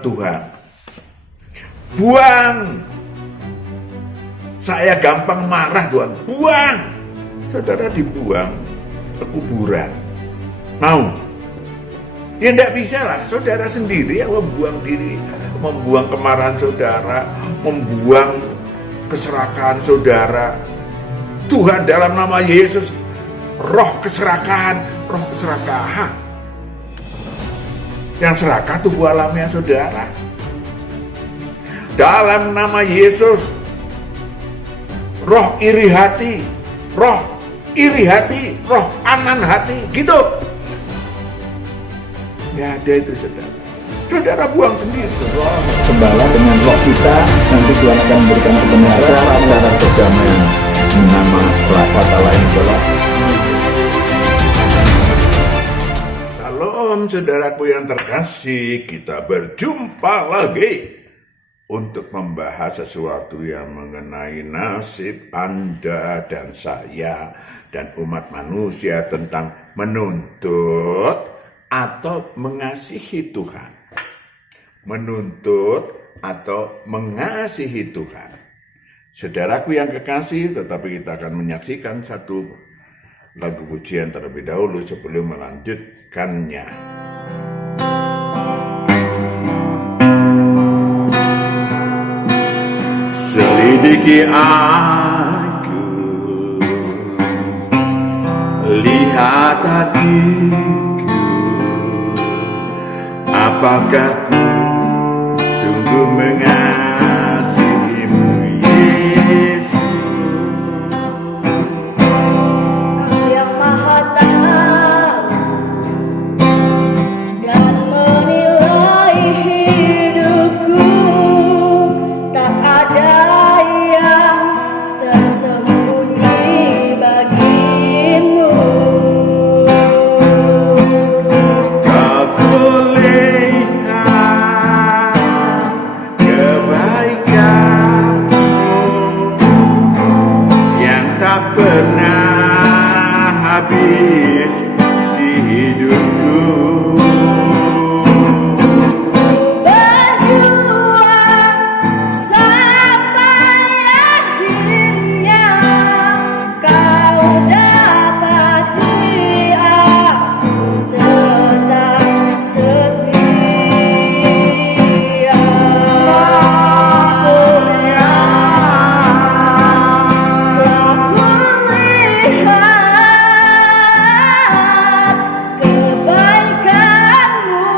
Tuhan. Buang. Saya gampang marah Tuhan. Buang. Saudara dibuang ke kuburan. Mau? Ya enggak bisa lah. Saudara sendiri yang membuang diri. Membuang kemarahan saudara. Membuang keserakahan saudara. Tuhan dalam nama Yesus, roh keserakahan, roh keserakahan. Yang serakah tubuh alamiah saudara. Dalam nama Yesus, roh iri hati, roh anan hati, gitu. Gak ada itu saudara. Saudara buang sendiri. Gembala dengan roh kita, nanti Tuhan akan memberikan kebenaran. Syarat-syarat perdamaian. Nama kata lain adalah Shalom saudaraku yang terkasih. Kita berjumpa lagi untuk membahas sesuatu yang mengenai nasib Anda dan saya dan umat manusia tentang menuntut atau mengasihi Tuhan. Menuntut atau mengasihi Tuhan. Saudaraku yang kekasih, tetapi kita akan menyaksikan satu lagu pujian terlebih dahulu sebelum melanjutkannya. Selidiki aku, lihat hatiku, apakah ku sungguh mengasihimu Yesus. Kau yang maha tahu dan menilai hidupku, tak ada yang tersembunyi bagimu. Kau kulihat kebaikanmu yang tak pernah habis di hidupku. Berjuang sampai akhirnya, kau dapati aku tetap setia. Telah kulihat kebaikanmu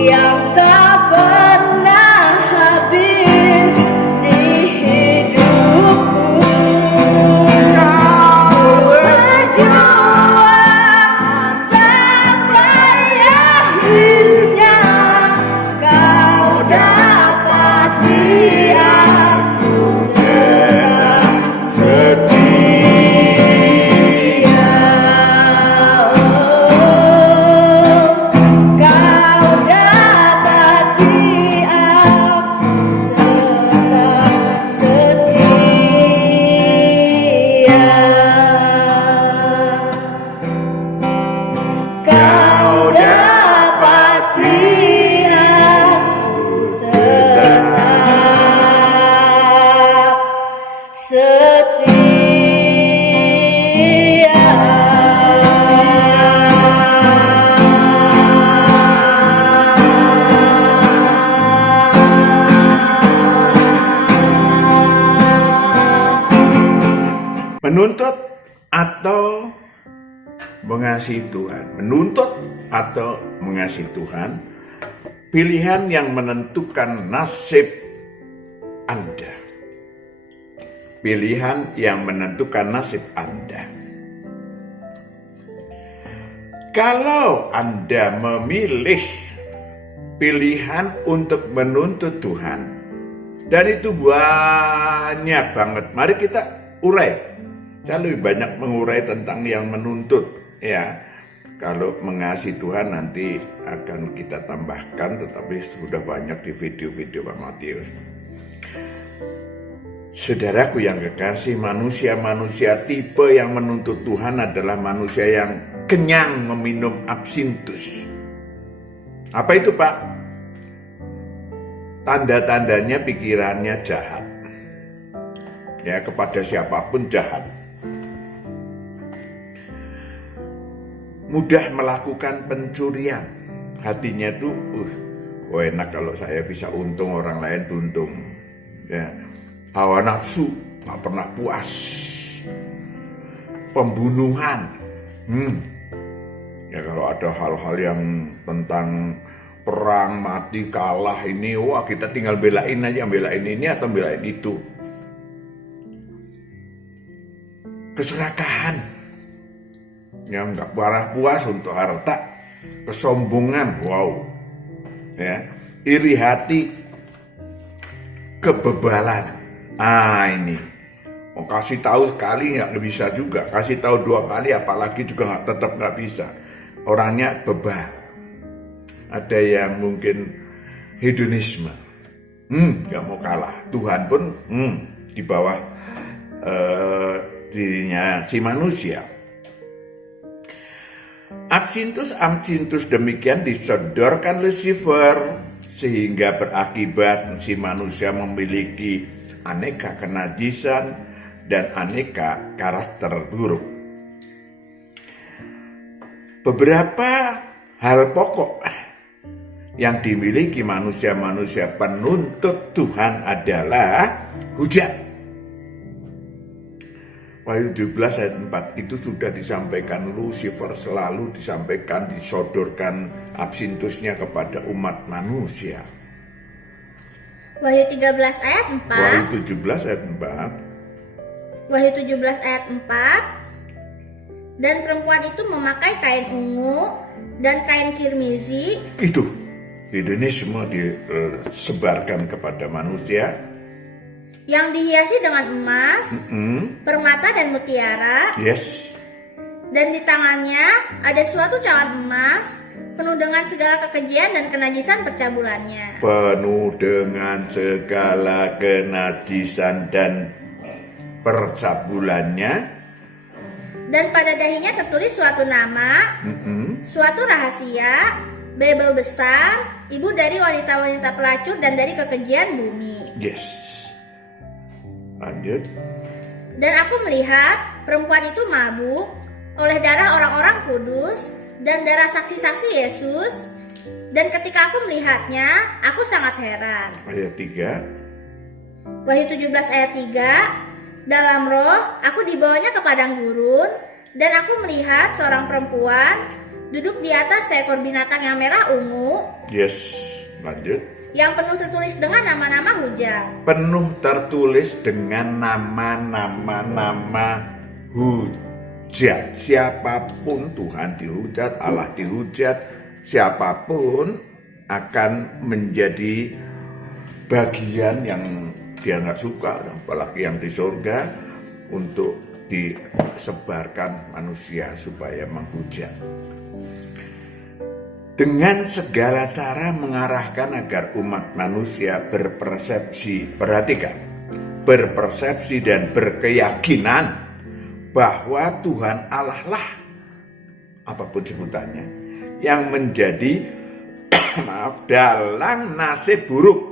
yang tak pernah habis di hidupku. Berjuang sampai akhirnya, kau dapati aku tetap setia. Kau dapati aku tetap setia. Kau dapati aku tetap setia. Menuntut atau mengasihi Tuhan. Menuntut atau mengasihi Tuhan. Pilihan yang menentukan nasib Anda. Pilihan yang menentukan nasib Anda. Kalau Anda memilih pilihan untuk menuntut Tuhan, dan itu banyak banget. Mari kita urai. Saya lebih banyak mengurai tentang yang menuntut, ya. Kalau mengasihi Tuhan nanti akan kita tambahkan, tetapi sudah banyak di video-video Pak Matius. Saudaraku yang kekasih, manusia-manusia tipe yang menuntut Tuhan adalah manusia yang kenyang meminum absintus. Apa itu Pak? tanda-tandanya pikirannya jahat. Ya, kepada siapapun jahat. Mudah melakukan pencurian. Hatinya tuh, enak kalau saya bisa untung, orang lain buntung. Ya, hawa nafsu, gak pernah puas. Pembunuhan. Ya, kalau ada hal-hal yang tentang perang, mati, kalah ini, wah kita tinggal belain aja, belain ini atau belain itu. Keserakahan, yang nggak parah puas untuk harta, kesombongan, wow, ya, iri hati, kebebalan. Ini, mau kasih tahu sekali nggak bisa juga, kasih tahu 2 kali apalagi juga tetap nggak bisa. Orangnya bebal. Ada yang mungkin hedonisme, nggak mau kalah. Tuhan pun di bawah dirinya si manusia. Absintus demikian disodorkan Lucifer sehingga berakibat si manusia memiliki aneka kenajisan dan aneka karakter buruk. Beberapa hal pokok yang dimiliki manusia-manusia penuntut Tuhan adalah hujat. Wahyu 17 ayat 4 itu sudah disampaikan. Lucifer selalu disampaikan, disodorkan absintusnya kepada umat manusia. Wahyu 13 ayat 4. Wahyu 17 ayat 4. Wahyu 17 ayat 4. Dan perempuan itu memakai kain ungu dan kain kirmizi. Itu hedonisme disebarkan kepada manusia. Yang dihiasi dengan emas, permata dan mutiara. Yes. Dan di tangannya ada suatu cawan emas penuh dengan segala kekejian dan kenajisan percabulannya. Penuh dengan segala kenajisan dan percabulannya. Dan pada dahinya tertulis suatu nama, suatu rahasia, Babel besar, ibu dari wanita-wanita pelacur dan dari kekejian bumi. Yes. Lanjut. Dan aku melihat perempuan itu mabuk oleh darah orang-orang kudus dan darah saksi-saksi Yesus. Dan ketika aku melihatnya, aku sangat heran. Ayat 3. Wahyu 17 ayat 3. Dalam roh, aku dibawanya ke padang gurun, dan aku melihat seorang perempuan duduk di atas seekor binatang yang merah ungu. Yes. Lanjut. Yang penuh tertulis dengan nama-nama hujat. Penuh tertulis dengan nama-nama hujat. Siapapun Tuhan dihujat, Allah dihujat, siapapun akan menjadi bagian yang dia nggak suka, apalagi yang di surga, untuk disebarkan manusia supaya menghujat. Dengan segala cara mengarahkan agar umat manusia berpersepsi, perhatikan, berpersepsi dan berkeyakinan bahwa Tuhan Allah lah, apapun sebutannya, yang menjadi dalang nasib buruk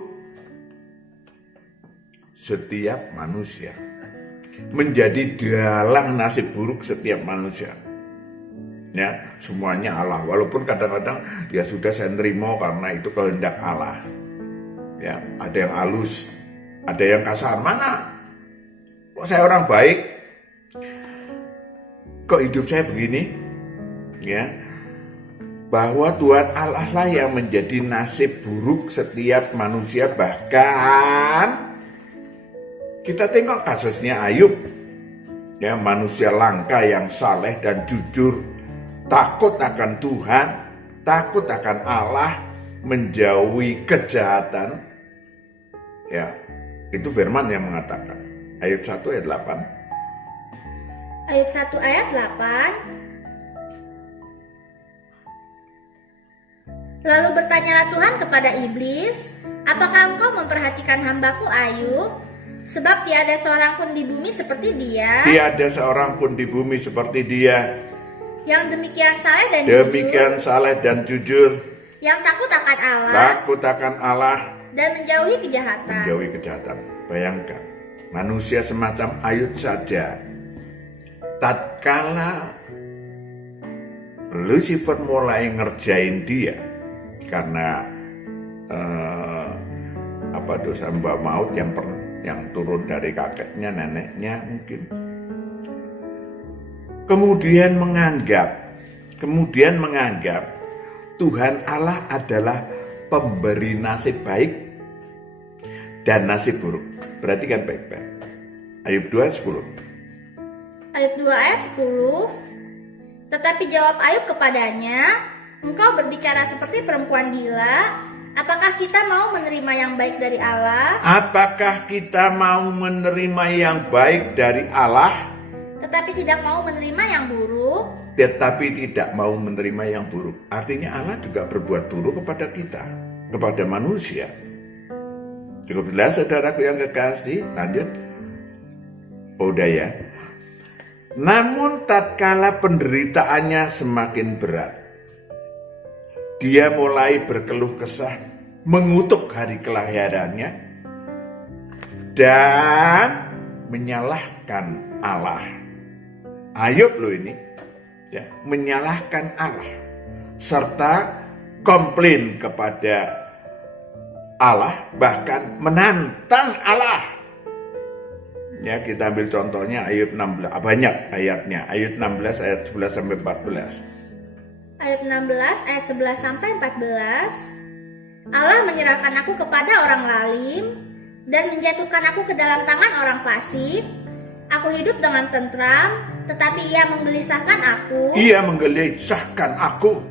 setiap manusia. Menjadi dalang nasib buruk setiap manusia. Ya, semuanya Allah. Walaupun kadang-kadang ya sudah saya nerima karena itu kehendak Allah. Ya, ada yang halus, ada yang kasar. Mana? Kok saya orang baik? Kok hidup saya begini? Ya, bahwa Tuhan Allah lah yang menjadi nasib buruk setiap manusia. Bahkan kita tengok kasusnya Ayub. Ya, manusia langka yang saleh dan jujur, takut akan Tuhan, takut akan Allah, menjauhi kejahatan. Ya, itu firman yang mengatakan. Ayub 1 ayat 8. Ayub 1 ayat 8. Lalu bertanyalah Tuhan kepada iblis, apakah engkau memperhatikan hambaku Ayub? Sebab tiada seorang pun di bumi seperti dia. Tiada seorang pun di bumi seperti dia. Yang demikian saleh dan jujur. Yang takut akan Allah. Takut akan Allah. dan menjauhi kejahatan. Menjauhi kejahatan. Bayangkan, manusia semacam Ayub saja, tatkala Lucifer mulai ngerjain dia karena dosa mbak maut yang turun dari kakeknya, neneknya mungkin. Kemudian menganggap Tuhan Allah adalah pemberi nasib baik dan nasib buruk. Perhatikan baik-baik. Ayub 2:10. Ayub 2 ayat 10. Tetapi jawab Ayub kepadanya, engkau berbicara seperti perempuan gila. Apakah kita mau menerima yang baik dari Allah? Apakah kita mau menerima yang baik dari Allah, tetapi tidak mau menerima yang buruk? tetapi tidak mau menerima yang buruk? Artinya Allah juga berbuat buruk kepada kita, kepada manusia. Cukup jelas saudaraku yang kekasih. Lanjut. Udah ya. Namun tatkala penderitaannya semakin berat, dia mulai berkeluh kesah, mengutuk hari kelahirannya, dan menyalahkan Allah. Ayub loh ini, ya, menyalahkan Allah, serta komplain kepada Allah, bahkan menantang Allah. Ya, kita ambil contohnya Ayub 16, banyak ayatnya. Ayub 16 ayat 11 sampai 14. Ayat 16 ayat 11 sampai 14. Allah menyerahkan aku kepada orang zalim dan menjatuhkan aku ke dalam tangan orang fasik. Aku hidup dengan tentram, tetapi ia menggelisahkan aku. Ia menggelisahkan aku.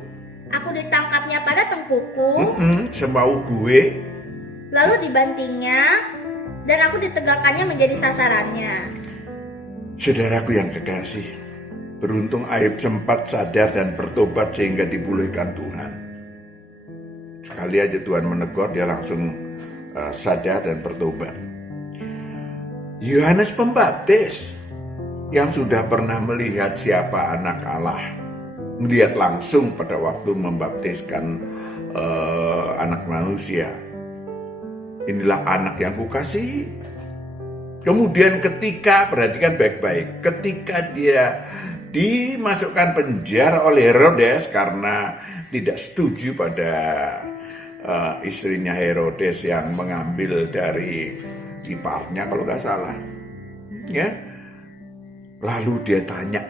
Aku ditangkapnya pada tengkukku, Semau gue. lalu dibantingnya, dan aku ditegakkannya menjadi sasarannya. Saudaraku yang kekasih, beruntung Ayub sempat sadar dan bertobat sehingga dipulihkan Tuhan. Sekali aja Tuhan menegur, dia langsung sadar dan bertobat. Yohanes Pembaptis yang sudah pernah melihat siapa anak Allah, melihat langsung pada waktu membaptiskan anak manusia. Inilah anak yang kukasihi. Kemudian ketika, perhatikan baik-baik, ketika dia dimasukkan penjara oleh Herodes karena tidak setuju pada istrinya Herodes yang mengambil dari iparnya kalau nggak salah, ya. Lalu dia tanya,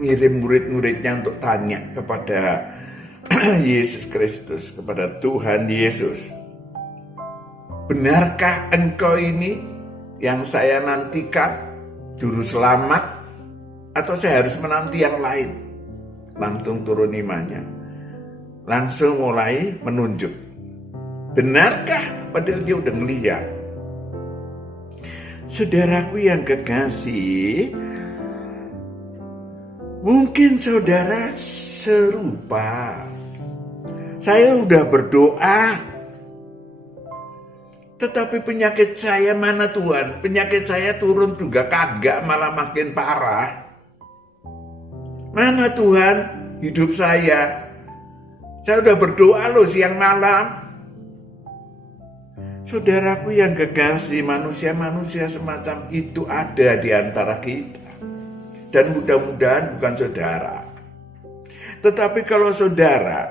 ngirim murid-muridnya untuk tanya kepada Yesus Kristus, kepada Tuhan Yesus, benarkah engkau ini yang saya nantikan, juru selamat, atau saya harus menanti yang lain? Langsung turun imannya, langsung mulai menunjuk. Benarkah? Padahal dia udah ngeliat. Saudaraku yang kekasih, mungkin saudara serupa. Saya udah berdoa, tetapi penyakit saya mana Tuhan? Penyakit saya turun juga kagak, malah makin parah. Mana Tuhan hidup saya? Saya udah berdoa loh siang malam. Saudaraku yang kekasih, manusia-manusia semacam itu ada di antara kita. Dan mudah-mudahan bukan saudara. Tetapi kalau saudara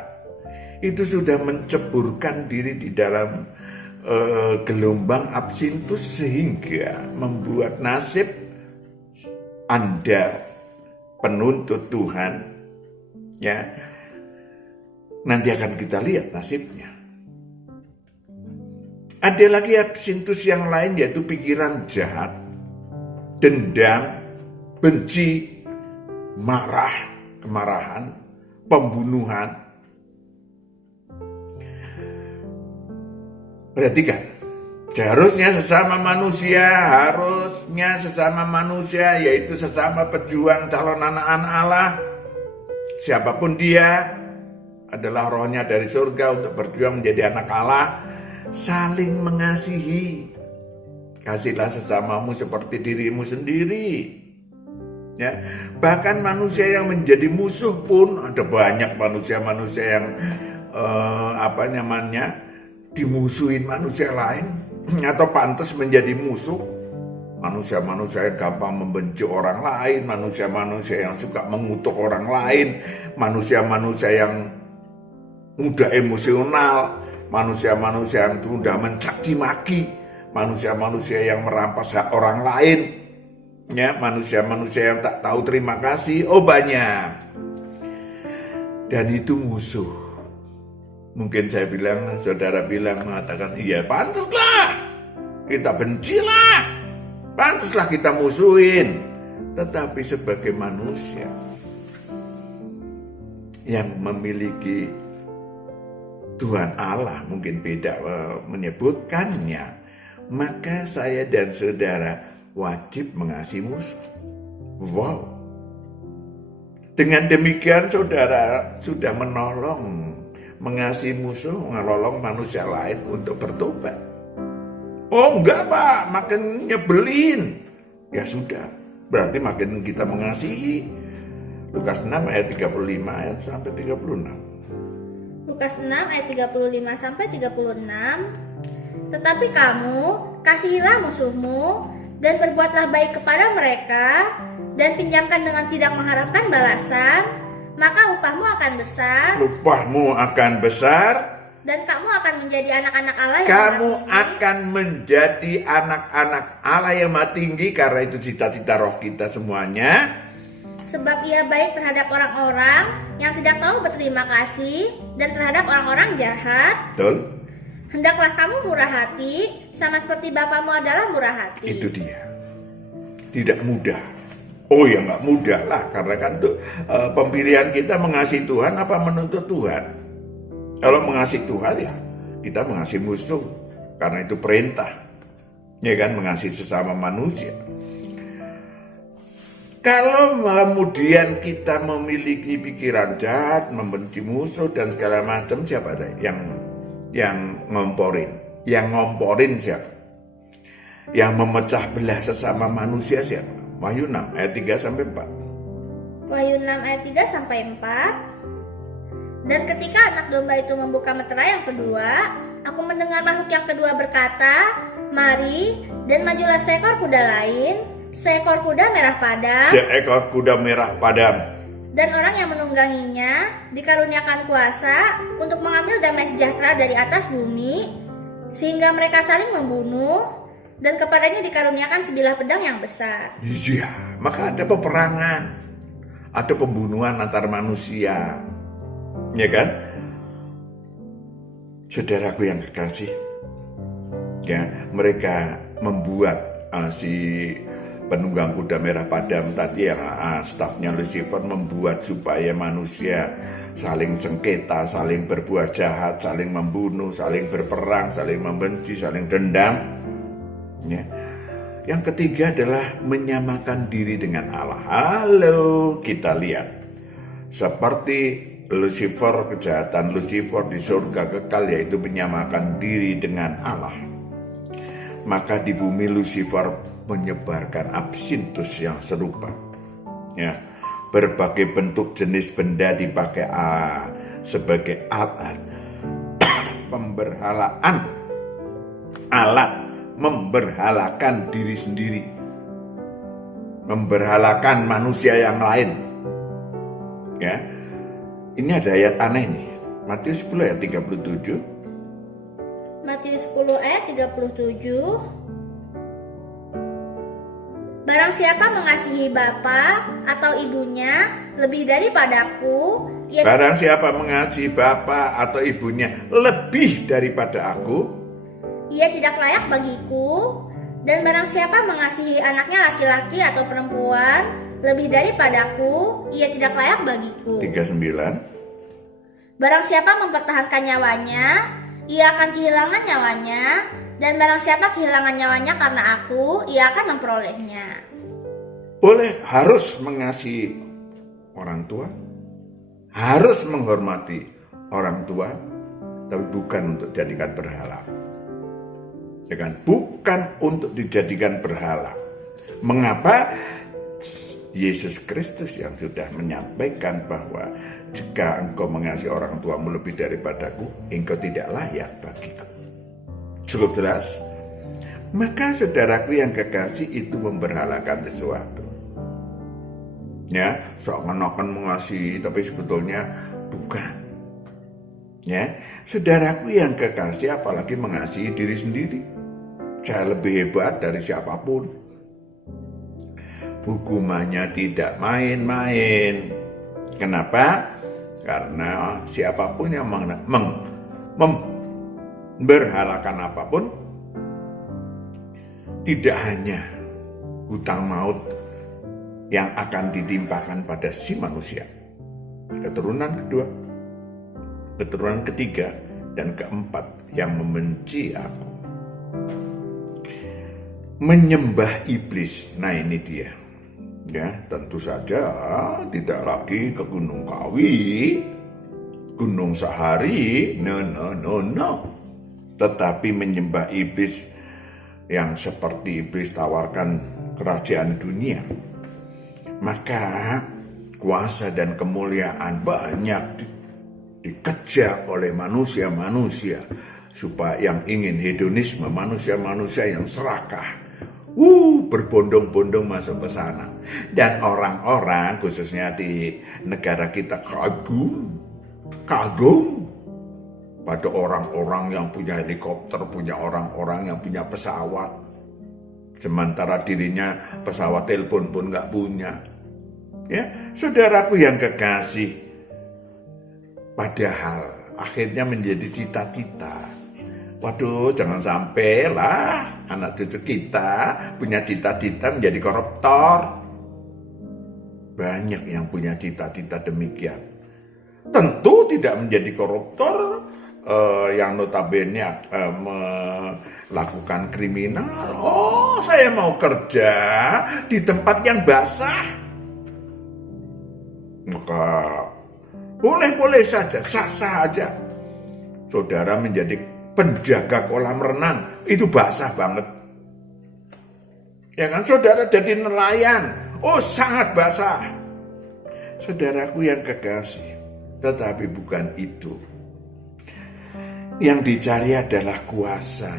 itu sudah menceburkan diri di dalam gelombang absintus sehingga membuat nasib Anda penuntut Tuhan, ya, nanti akan kita lihat nasibnya. Ada lagi absintus yang lain, yaitu pikiran jahat, dendam, benci, marah, kemarahan, pembunuhan. Perhatikan, harusnya sesama manusia, yaitu sesama pejuang calon anak-anak Allah. Siapapun dia adalah rohnya dari surga untuk berjuang menjadi anak Allah. Saling mengasihi. Kasihlah sesamamu seperti dirimu sendiri. Ya, bahkan manusia yang menjadi musuh pun ada banyak manusia-manusia yang dimusuhin manusia lain atau pantas menjadi musuh. Manusia-manusia yang gampang membenci orang lain, manusia-manusia yang suka mengutuk orang lain, manusia-manusia yang mudah emosional, manusia-manusia yang mudah mencaci maki, manusia-manusia yang merampas hak orang lain, ya, manusia-manusia yang tak tahu terima kasih. Oh, banyak. Dan itu musuh. Mungkin saya bilang, saudara bilang, mengatakan, iya pantaslah, kita bencilah, pantaslah kita musuhin. Tetapi sebagai manusia yang memiliki Tuhan Allah, mungkin beda menyebutkannya, maka saya dan saudara wajib mengasihi musuh. Wow. Dengan demikian saudara sudah menolong, mengasihi musuh, menolong manusia lain untuk bertobat. Oh enggak Pak, makin nyebelin. Ya sudah, berarti makin kita mengasihi. Lukas 6 ayat 35 ayat sampai 36. Lukas 6 ayat 35 sampai 36. Tetapi kamu kasihilah musuhmu dan berbuatlah baik kepada mereka dan pinjamkan dengan tidak mengharapkan balasan, maka upahmu akan besar. Upahmu akan besar. Dan kamu akan menjadi anak-anak Allah yang Kamu maha tinggi. akan menjadi anak-anak Allah yang maha tinggi, karena itu cita-cita roh kita semuanya. Sebab ia baik terhadap orang-orang yang tidak tahu berterima kasih dan terhadap orang-orang jahat. Betul? Hendaklah kamu murah hati, sama seperti Bapamu adalah murah hati. Itu dia. Tidak mudah. Oh ya nggak mudah lah, karena kan tuh pemilihan kita mengasihi Tuhan apa menuntut Tuhan. Kalau mengasihi Tuhan ya kita mengasihi musuh, karena itu perintah. Ya kan, mengasihi sesama manusia. Kalau kemudian kita memiliki pikiran jahat, membenci musuh dan segala macam, siapa ada yang ngomporin? Yang ngomporin siapa? Yang memecah belah sesama manusia siapa? Wahyu 6 ayat 3 sampai 4. Wahyu 6 ayat 3 sampai 4. Dan ketika anak domba itu membuka meterai yang kedua, aku mendengar makhluk yang kedua berkata, "Mari, dan majulah seekor kuda lain, seekor kuda merah padam, Seekor kuda merah padam. dan orang yang menungganginya dikaruniakan kuasa untuk mengambil damai sejahtera dari atas bumi, sehingga mereka saling membunuh, dan kepadanya dikaruniakan sebilah pedang yang besar." Iya, maka ada peperangan, ada pembunuhan antar manusia, ya kan? Saudaraku yang kekasih, ya, mereka membuat si penunggang kuda merah padam tadi, yang stafnya Lucifer, membuat supaya manusia saling sengketa, saling berbuat jahat, saling membunuh, saling berperang, saling membenci, saling dendam. Ya. Yang ketiga adalah menyamakan diri dengan Allah. Halo, kita lihat seperti Lucifer, kejahatan Lucifer di surga kekal, yaitu menyamakan diri dengan Allah. Maka di bumi Lucifer menyebarkan absintus yang serupa. Ya, berbagai bentuk jenis benda dipakai sebagai alat pemberhalaan, alat memberhalakan diri sendiri, memberhalakan manusia yang lain. Ya, ini ada ayat aneh nih, Matius 10 ayat 37. Matius 10 ayat 37. Barang siapa mengasihi bapa atau ibunya lebih daripadaku, Barang siapa mengasihi bapa atau ibunya lebih daripada aku, ia tidak layak bagiku. Dan barang siapa mengasihi anaknya laki-laki atau perempuan lebih daripadaku, ia tidak layak bagiku. 39. Barang siapa mempertahankan nyawanya, ia akan kehilangan nyawanya. Dan barang siapa kehilangan nyawanya karena aku, ia akan memperolehnya. Boleh, harus mengasihi orang tua, harus menghormati orang tua, tapi bukan untuk dijadikan berhala. Ya kan? Bukan untuk dijadikan berhala. Mengapa? Yesus Kristus yang sudah menyampaikan bahwa jika engkau mengasihi orang tuamu lebih daripadaku, engkau tidak layak bagiku. Cukup jelas? Maka saudaraku yang kekasih itu memberhalakan sesuatu. Ya, seakan-akan mengasihi tapi sebetulnya bukan. Ya, saudaraku yang kekasih apalagi mengasihi diri sendiri. Saya lebih hebat dari siapapun. Hukumannya tidak main-main. Kenapa? Karena siapapun yang memberhalakan apapun, tidak hanya hutang maut yang akan ditimpakan pada si manusia. Keturunan kedua, keturunan ketiga, dan keempat yang membenci aku. Menyembah iblis, nah ini dia. Ya, tentu saja tidak lagi ke Gunung Kawi, Gunung Sahari, no. Tetapi menyembah iblis yang seperti iblis tawarkan kerajaan dunia. Maka kuasa dan kemuliaan banyak dikejar oleh manusia-manusia supaya yang ingin hedonisme, manusia-manusia yang serakah. Berbondong-bondong masuk ke sana. Dan orang-orang khususnya di negara kita kagum pada orang-orang yang punya helikopter, punya orang-orang yang punya pesawat. Sementara dirinya pesawat telepon pun nggak punya. Ya, saudaraku yang kekasih, padahal akhirnya menjadi cita-cita. Waduh, jangan sampai lah anak cucu kita punya cita-cita menjadi koruptor. Banyak yang punya cita-cita demikian. Tentu tidak menjadi koruptor yang notabene melakukan kriminal. Oh, saya mau kerja di tempat yang basah. Maka boleh-boleh saja, sah-sah aja. Saudara menjadi penjaga kolam renang, itu basah banget. Ya kan, saudara jadi nelayan, oh sangat basah. Saudaraku yang kekasih, tetapi bukan itu. Yang dicari adalah kuasa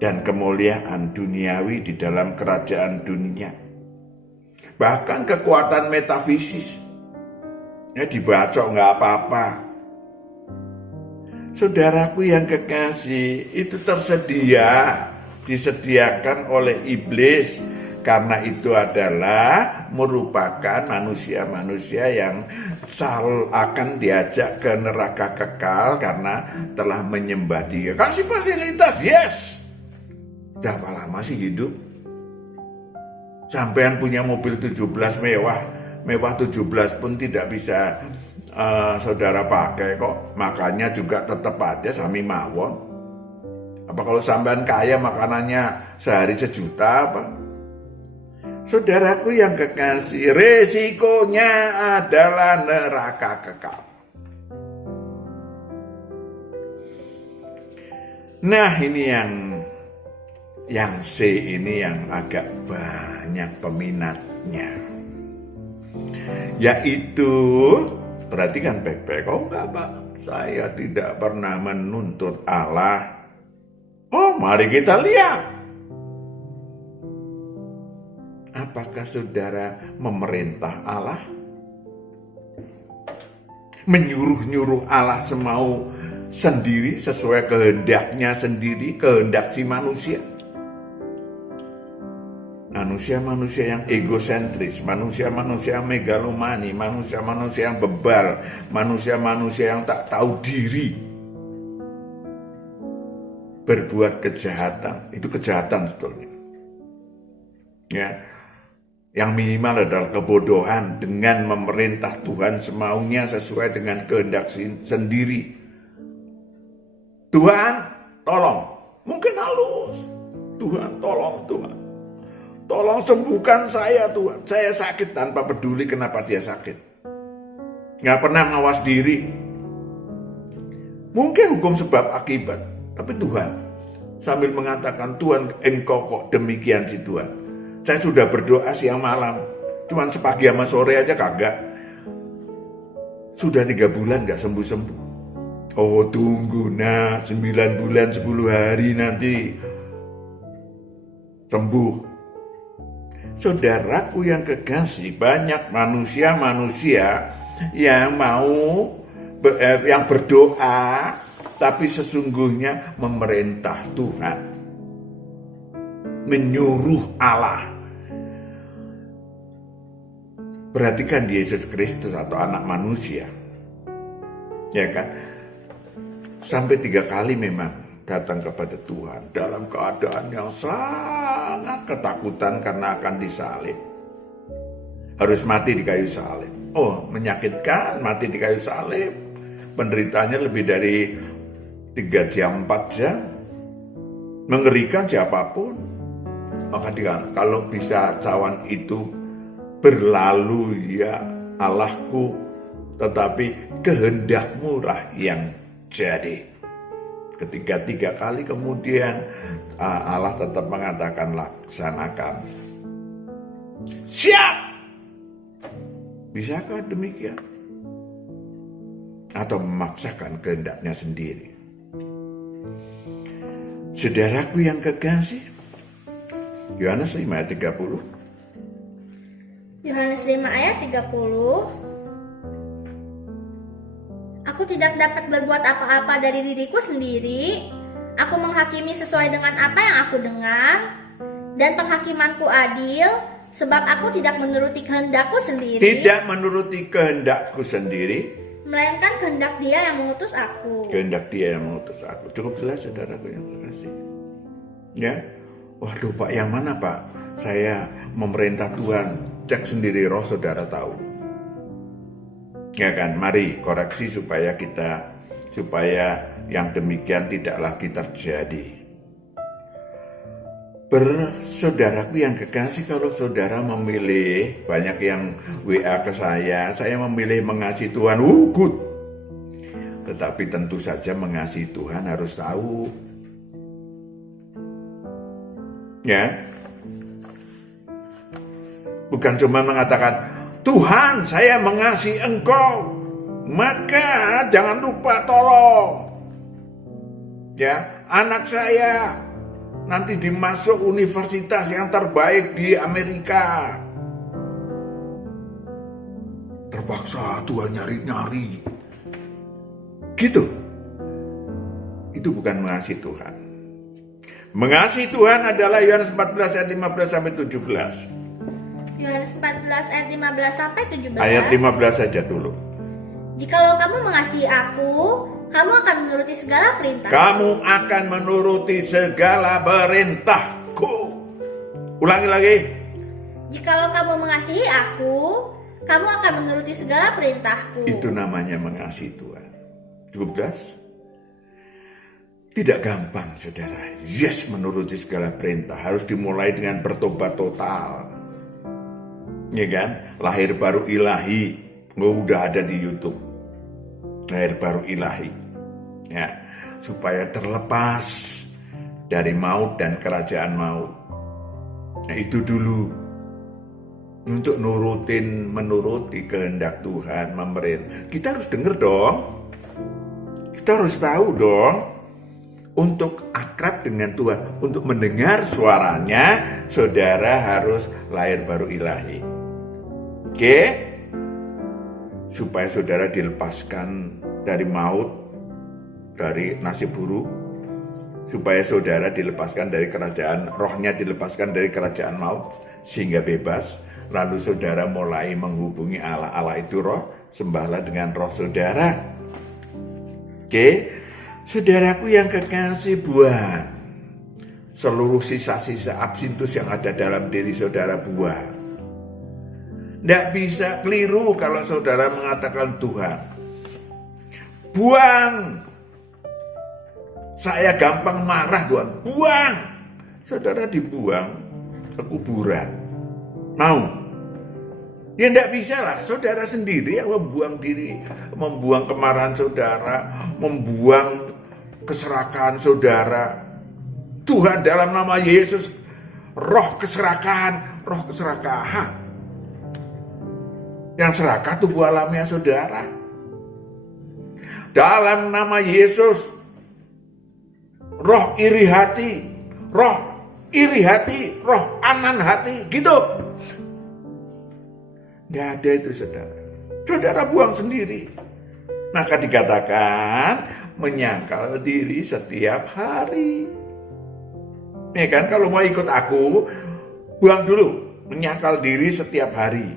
dan kemuliaan duniawi di dalam kerajaan dunia. Bahkan kekuatan metafisis. Ya dibacok nggak apa-apa. Saudaraku yang kekasih, itu disediakan oleh iblis, karena itu adalah merupakan manusia-manusia yang akan diajak ke neraka kekal karena telah menyembah dia. Kasih fasilitas, yes. Berapa lama sih hidup? Sampean punya mobil 17 mewah 17 pun tidak bisa saudara pakai kok. Makanya juga tetap aja sami mawon. Apa kalau sampean kaya makanannya sehari 1 juta apa? Saudaraku yang kekasih, resikonya adalah neraka kekal. Nah, ini yang C ini yang agak banyak peminatnya. Yaitu, perhatikan baik-baik, oh enggak Pak, saya tidak pernah menuntut Allah. Oh, mari kita lihat. Apakah saudara memerintah Allah? Menyuruh-nyuruh Allah semau sendiri sesuai kehendaknya sendiri, kehendak si manusia? Manusia-manusia yang egosentris, manusia-manusia yang megalomani, manusia-manusia yang bebal, manusia-manusia yang tak tahu diri. Berbuat kejahatan, itu kejahatan sebetulnya. Ya. Yang minimal adalah kebodohan dengan memerintah Tuhan semaunya sesuai dengan kehendak sendiri. Tuhan, tolong. Mungkin halus. Tuhan, tolong Tuhan. Tolong sembuhkan saya Tuhan. Saya sakit tanpa peduli kenapa dia sakit. Gak pernah ngawas diri. Mungkin hukum sebab akibat. Tapi Tuhan sambil mengatakan, Tuhan engkau kok demikian sih Tuhan. Saya sudah berdoa siang malam, cuman sepagi sama sore aja kagak. Sudah 3 bulan gak sembuh-sembuh. Oh tunggu nak, 9 bulan 10 hari nanti sembuh. Saudaraku yang kekasih, banyak manusia-manusia yang yang berdoa tapi sesungguhnya memerintah Tuhan, menyuruh Allah. Perhatikan Yesus Kristus atau anak manusia, ya kan? Sampai 3 kali memang datang kepada Tuhan dalam keadaan yang sangat ketakutan karena akan disalib. Harus mati di kayu salib. Oh, menyakitkan mati di kayu salib. Penderitaannya lebih dari 3 jam, 4 jam. Mengerikan siapapun. Maka kalau bisa cawan itu berlalu ya Allahku, tetapi kehendakmu lah yang jadi. Ketika 3 kali kemudian Allah tetap mengatakan laksanakan. Siap! Bisakah demikian? Atau memaksakan kehendaknya sendiri? Saudaraku yang kekasih, Yohanes 5 ayat 30. Yohanes 5 ayat 30. Aku tidak dapat berbuat apa-apa dari diriku sendiri. Aku menghakimi sesuai dengan apa yang aku dengar, dan penghakimanku adil, sebab aku tidak menuruti kehendakku sendiri. Tidak menuruti kehendakku sendiri, melainkan kehendak Dia yang mengutus aku. Kehendak Dia yang mengutus aku. Cukup jelas saudaraku yang terkasih. Ya, waduh Pak, yang mana Pak? Saya memerintah Tuhan. Cek sendiri roh saudara tahu. Ya kan, mari koreksi supaya yang demikian tidak lagi terjadi. Saudaraku yang kekasih, kalau saudara memilih, banyak yang WA ke saya memilih mengasihi Tuhan, good. Tetapi tentu saja mengasihi Tuhan harus tahu. Ya. Bukan cuma mengatakan, Tuhan, saya mengasihi Engkau, maka jangan lupa tolong. Ya, anak saya nanti dimasuk universitas yang terbaik di Amerika. Terpaksa Tuhan nyari-nyari. Gitu. Itu bukan mengasihi Tuhan. Mengasihi Tuhan adalah Yohanes 14 ayat 15 sampai 17. Yohanes 14 ayat 15 sampai 17. Ayat 15 saja dulu. Jikalau kamu mengasihi aku, kamu akan menuruti segala perintah. Kamu akan menuruti segala perintahku. Ulangi lagi. Jikalau kamu mengasihi aku, kamu akan menuruti segala perintahku. Itu namanya mengasihi Tuhan. Cukup jelas? Tidak gampang saudara. Yes, menuruti segala perintah. Harus dimulai dengan bertobat total. Ya kan? Lahir baru ilahi. Udah ada di YouTube. Lahir baru ilahi. Ya, supaya terlepas dari maut dan kerajaan maut. Nah, itu dulu. Untuk menuruti kehendak Tuhan, memerintah. Kita harus dengar dong. Kita harus tahu dong. Untuk akrab dengan Tuhan, untuk mendengar suaranya, saudara harus lahir baru ilahi. Oke? Supaya saudara dilepaskan dari maut, dari nasib buruk, supaya saudara dilepaskan dari kerajaan, rohnya dilepaskan dari kerajaan maut, sehingga bebas. Lalu saudara mulai menghubungi Allah. Allah itu roh, sembahlah dengan roh saudara. Oke? Saudaraku yang kekasih, buang seluruh sisa-sisa absintus yang ada dalam diri saudara, buang. Tidak bisa keliru kalau saudara mengatakan Tuhan. Buang. Saya gampang marah Tuhan. Buang. Saudara dibuang ke kuburan. Mau? Ya tidak bisa lah. Saudara sendiri yang membuang diri. Membuang kemarahan saudara. Membuang keserakahan saudara. Tuhan dalam nama Yesus, roh keserakahan. Yang serakah tubuh alamiah saudara. dalam nama Yesus. Roh iri hati, roh anan hati, gitu. Nggak ada itu, saudara. Saudara buang sendiri. Maka dikatakan menyangkal diri setiap hari. Ya kan, kalau mau ikut aku, buang dulu, menyangkal diri setiap hari.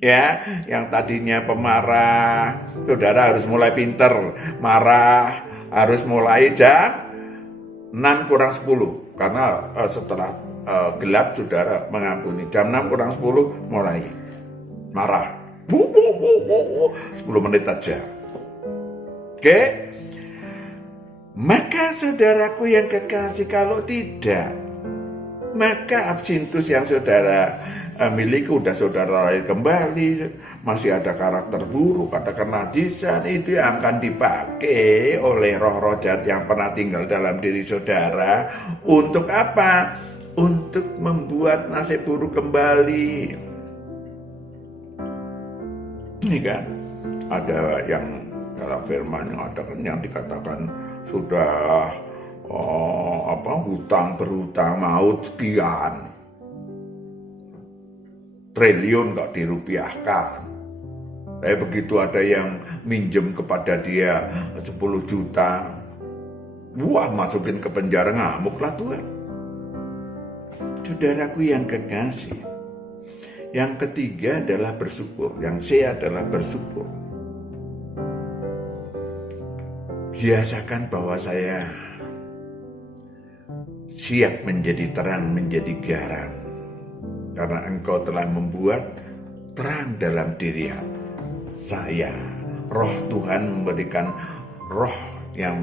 Ya, yang tadinya pemarah, saudara harus mulai pinter. Marah harus mulai jam 6 kurang 10. Karena setelah gelap, saudara mengampuni. Jam 6 kurang 10 mulai marah. 10 menit aja. Oke? Maka saudaraku yang kekasih, kalau tidak, maka absintus yang saudara miliki udah saudara lahir kembali, masih ada karakter buruk, ada kenajisan, itu yang akan dipakai oleh roh-roh jahat yang pernah tinggal dalam diri saudara. Untuk apa? Untuk membuat nasib buruk kembali. Ini kan ada yang dalam firman yang ada kan yang dikatakan sudah hutang berhutang maut sekian triliun nggak dirupiahkan. Tapi begitu ada yang minjem kepada dia 10 juta, wah, masukin ke penjara, ngamuklah Tuhan. Saudaraku yang kekasih, yang ketiga adalah bersyukur. Yang C adalah bersyukur. Biasakan bahwa saya siap menjadi terang, menjadi garam. Karena engkau telah membuat terang dalam diri saya. Roh Tuhan memberikan roh yang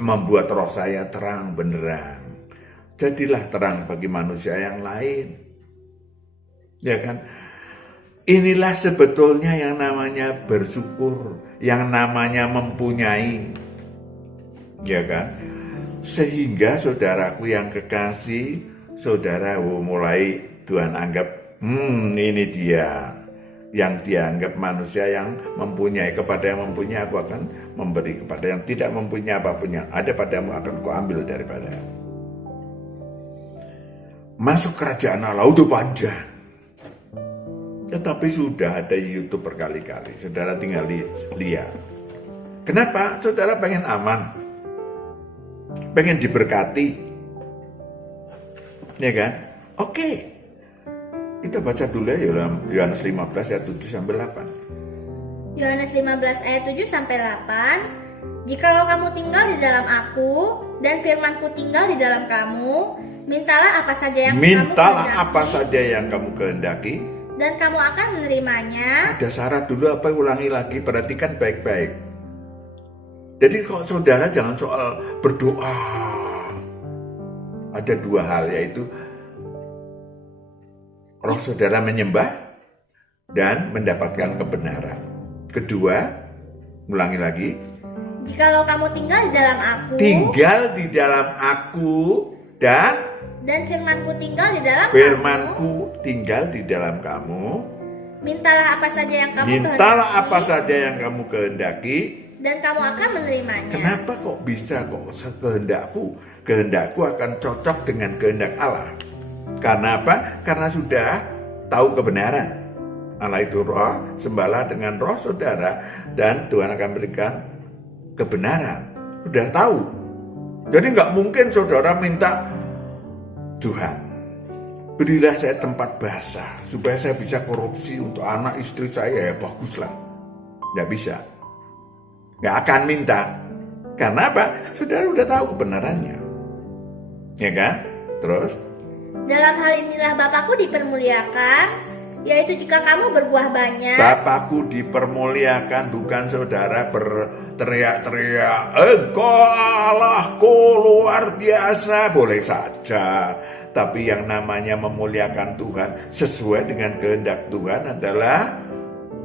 membuat roh saya terang benerang. Jadilah terang bagi manusia yang lain. Ya kan? Inilah sebetulnya yang namanya bersyukur, yang namanya mempunyai. Ya kan? Sehingga saudaraku yang kekasih, saudara mulai Tuhan anggap, ini dia yang dianggap manusia yang mempunyai. Kepada yang mempunyai aku akan memberi, kepada yang tidak mempunyai apapun yang ada padamu akan kuambil daripada. Masuk kerajaan Allah itu panjang. Tetapi sudah ada YouTube berkali-kali. Saudara tinggal lihat. Kenapa? Saudara pengen aman, pengen diberkati, ya kan? Oke, kita baca dulu ya Yohanes 15 ayat 7 sampai 8. Yohanes 15 ayat 7 sampai 8. Jikalau kamu tinggal di dalam aku dan firman-Ku tinggal di dalam kamu, mintalah apa saja yang kamu kehendaki, dan kamu akan menerimanya. Ada syarat dulu, apa? Ulangi lagi, perhatikan baik-baik. Jadi kalau saudara jangan soal berdoa. Ada dua hal, yaitu roh saudara menyembah dan mendapatkan kebenaran. Kedua, ulangi lagi. Jikalau kamu tinggal di dalam aku dan firman-Ku tinggal di dalam kamu, mintalah apa saja yang kamu kehendaki, dan kamu akan menerimanya. Kenapa kok bisa kehendakku akan cocok dengan kehendak Allah? Karena apa? Karena sudah tahu kebenaran. Allah itu roh, sembahlah dengan roh saudara, dan Tuhan akan berikan kebenaran. Sudah tahu. Jadi nggak mungkin saudara minta, Tuhan, berilah saya tempat basah supaya saya bisa korupsi untuk anak istri saya, ya baguslah. Nggak bisa. Nggak akan minta. Karena apa? Saudara udah tahu kebenarannya. Ya kan? Terus? Dalam hal inilah Bapakku dipermuliakan, yaitu jika kamu berbuah banyak. Bapakku dipermuliakan, bukan saudara berteriak-teriak, engkau Allahku luar biasa. Boleh saja. Tapi yang namanya memuliakan Tuhan sesuai dengan kehendak Tuhan adalah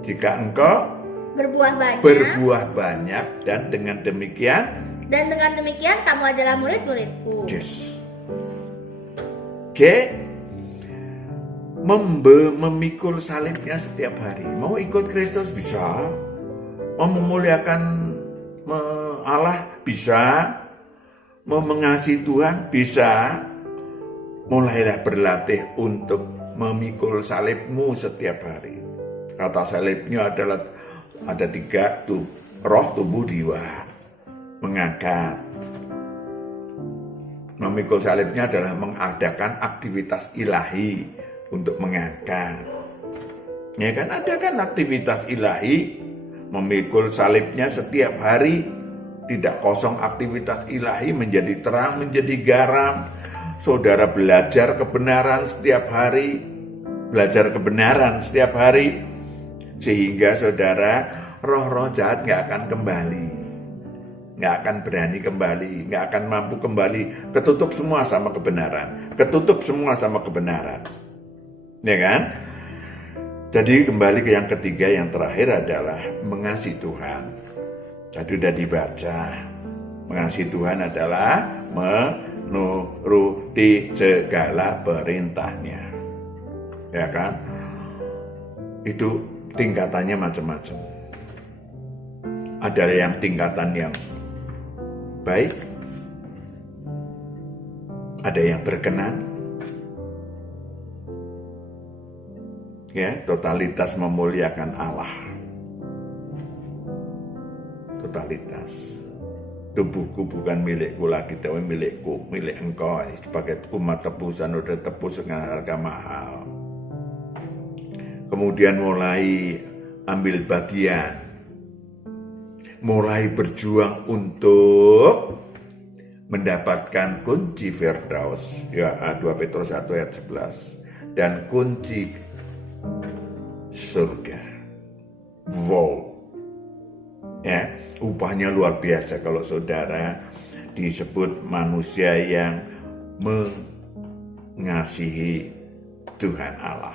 jika engkau berbuah banyak, dan dengan demikian kamu adalah murid-muridku. Yes. Oke. Memikul salibnya setiap hari. Mau ikut Kristus bisa. Mau memuliakan Allah bisa, mau mengasihi Tuhan bisa. Mulailah berlatih untuk memikul salibmu setiap hari. Kata salibnya adalah ada 3 tuh, roh, tubuh, jiwa. Mengangkat. Memikul salibnya adalah mengadakan aktivitas ilahi untuk mengangkat. Ya kan, ada kan aktivitas ilahi, memikul salibnya setiap hari, tidak kosong aktivitas ilahi, menjadi terang, menjadi garam. Saudara belajar kebenaran setiap hari, sehingga saudara roh-roh jahat gak akan kembali, gak akan berani kembali, gak akan mampu kembali, ketutup semua sama kebenaran, ya kan? Jadi kembali ke yang ketiga, yang terakhir adalah mengasihi Tuhan. Tadi sudah dibaca, mengasihi Tuhan adalah menuruti segala perintahnya, ya kan? Itu tingkatannya macam-macam. Ada yang tingkatan yang baik, ada yang berkenan, ya, totalitas memuliakan Allah. Totalitas. Tubuhku bukan milikku lagi, tapi milikku, milik engkau. Sebagai umat tebusan, udah tebus dengan harga mahal. Kemudian mulai ambil bagian, mulai berjuang untuk mendapatkan kunci Firdaus, ya, 2 Petrus 1 ayat 11, dan kunci surga. Wow. Ya, upahnya luar biasa kalau saudara disebut manusia yang mengasihi Tuhan Allah.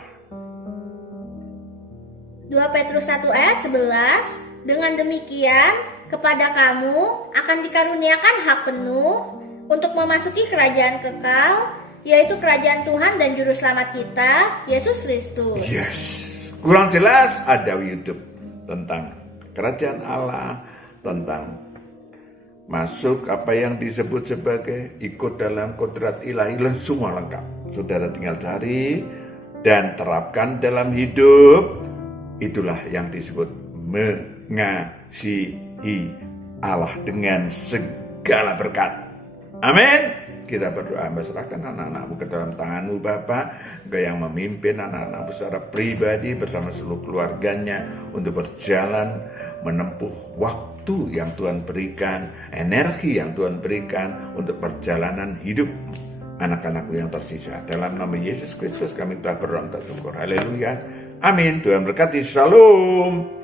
2 Petrus 1 ayat 11, dengan demikian kepada kamu akan dikaruniakan hak penuh untuk memasuki kerajaan kekal, yaitu kerajaan Tuhan dan Juru Selamat kita, Yesus Kristus. Yes, kurang jelas ada YouTube tentang kerajaan Allah, tentang masuk apa yang disebut sebagai ikut dalam kodrat ilahi, semua lengkap. Saudara tinggal cari dan terapkan dalam hidup. Itulah yang disebut mengasihi Allah dengan segala berkat. Amin. Kita berdoa, serahkan anak-anakmu ke dalam tanganmu Bapa, Engkau yang memimpin anak-anakmu secara pribadi bersama seluruh keluarganya untuk berjalan menempuh waktu yang Tuhan berikan, energi yang Tuhan berikan untuk perjalanan hidup anak-anakmu yang tersisa. Dalam nama Yesus Kristus kami telah berdoa, syukur. Haleluya. Amin. Tuhan berkati. Shalom.